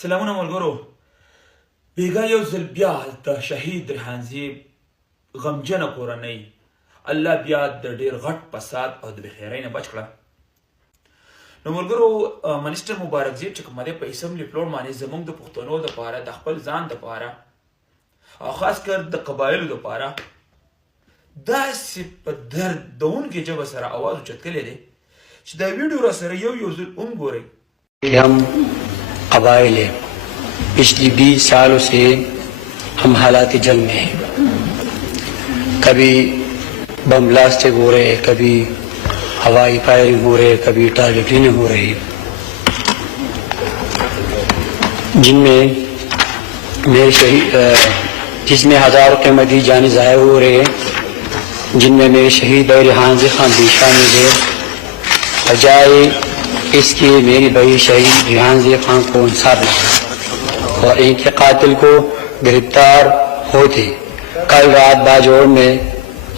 سلامونه ملګرو. بیګا you ځل بیا د شهید ریحانزي غمجنه کورنۍ الله بیا د ډیر غټ فساد او د بخیرۍ نه بچ کړه. نو ملګرو منیسټر مبارکزي چې کوم دی په اسمبلی پلور باندې زموږ د پښتنو دپاره د خپل ځان دپاره او خاص کر د قبایلو دپاره داسې په درد دونکې ژبه سره اواز اوچت کړی دی چې دا ویډیو را سره یو ځل وګورئ. हम कबाइल हैं, पिछली 20 सालों से हम हालात जंग में हैं. कभी बम ब्लास्टिंग हो रहे, कभी हवाई फायरिंग हो रहे, कभी टारगेटिंग हो रही, जिनमें मेरे शहीद जिसमें हजारों कीमती जाने ज़ाया हो रहे हैं, जिनमें मेरे शहीद रीहानज़ी खान भी शामिल है. बजाय इसके मेरी भाई शहीद रीहानज़ी खान को इंसाफ मिला और इनके कातिल को गिरफ्तार होते कल रात बाजोड़ में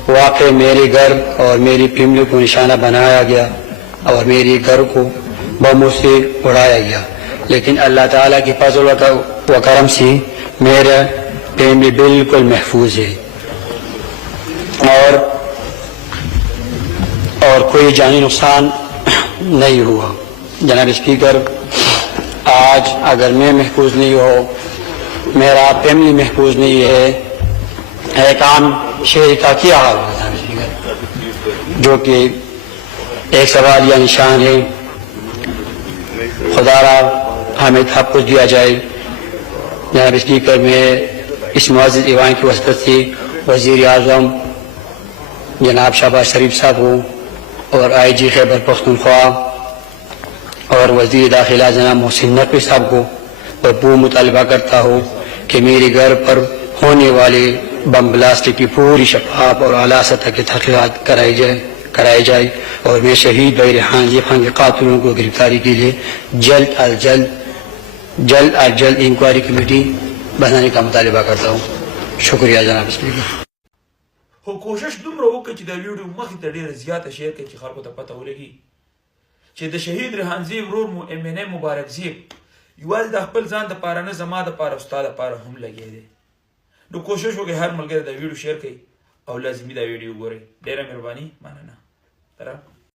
वाक़े मेरे घर और मेरी फैमिली को निशाना बनाया गया और मेरे घर को बमों से उड़ाया गया. लेकिन अल्लाह ताला के फज़ल व करम से मेरा फैमिली बिल्कुल महफूज है और कोई जानी नुकसान नहीं हुआ. जनाब स्पीकर, आज अगर मैं महफूज नहीं हो, मेरा फैमिली महफूज नहीं है, एक आम शहर का क्या हाल है जनाब स्पीकर, जो कि एक सवाल या निशान है. खुदारा हमें तहफ़्फ़ुज़ दिया जाए. जनाब स्पीकर, मैं इस मुअज़्ज़ज़ ईवान की वसअत से वज़ीर आज़म जनाब शहबाज शरीफ साहब को और IG खैबर पख्तूनख्वा और वज़ीर दाखिला जनाब मोहसिन नकवी साहब को भरपूर मुतालबा करता हूँ कि मेरे घर पर होने वाले बम ब्लास्ट की पूरी शफाफ और आला सतह की तहक़ीक़ात कराई जाए और मैं शहीद भाई रीहानज़ी खान के कातिलों को गिरफ्तारी के लिए जल्द अज जल्द इंक्वायरी कमेटी बनाने का मुतालबा करता हूँ. शुक्रिया जनाब स्पीकर. خو کوشش دومره وکړئ چې دا ویډیو مخې ته ډېره زیاته شیر کړئ چې خلکو ته پته ولګي چې د شهید ریحانزي ورور MNA مبارکزي یوازې د خپل ځان دپاره نه زما دپاره او ستا دپاره هم لګی دی. نو کوشش وکړئ هر ملګری دا ویډیو شیر کړئ او لازمي دا ویډیو وګورئ. ډېره مهرباني، مننه.